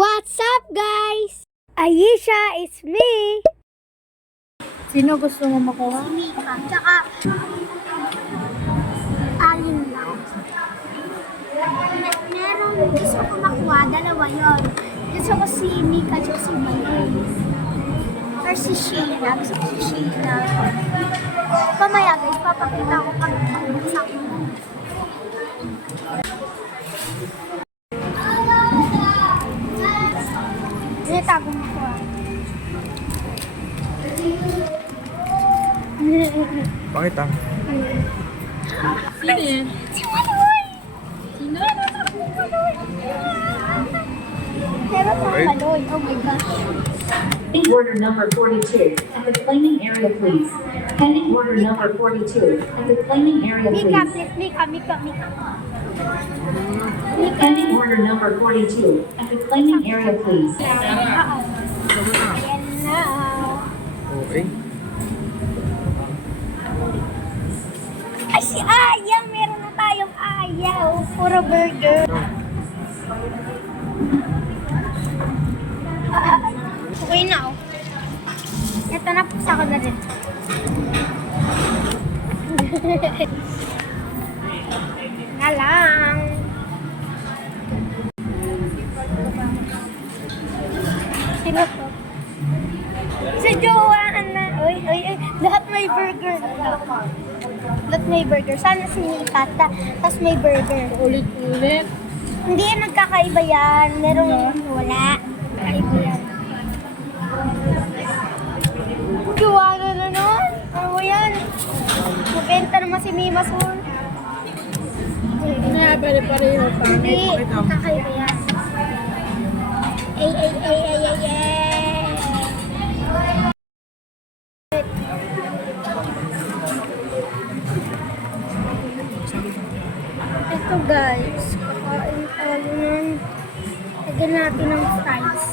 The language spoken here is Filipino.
What's up, guys? Ayesha, it's me. Sino gusto mo makuha? Mika, tsaka alin lang. Meron gusto ko makuha, dalawa yun. Gusto ko si Mika tsaka si Maloy. Or si Sheila, gusto ko si Sheila. Pamaya guys, papakita ko pag pag-buksan ko. Tago mo ko. Bakit ah? Sino yan? Si Maloy! Sino? Meron pang Maloy. Oh my gosh. Pending order number 42 at the claiming area, please. Pending order number 42 at the claiming area, Mika, please. please. Mika. Pending order number 42 at the claiming area, please. Ayan na. Okay. Ay, si Ayaw! Meron na tayong Ayaw. Puro burger. Okay na, oh. Ito na, pusa ko na rin. Na lang. Sino to? Si Joanne na. Uy. Lahat may burger. Lahat may burger. Sana si Mika. Tapos may burger. Ulit-ulit. Hindi yan nagkakaiba yan. Merong wala. Kakaiba yan. Joanne na nun. Ano yan? Mabenta naman si Mima soon. Kaya pare-pareho pa. Hindi. Kakaiba yan. Ay. Ito guys, kakain tayo nun. Lagyan natin ng fries.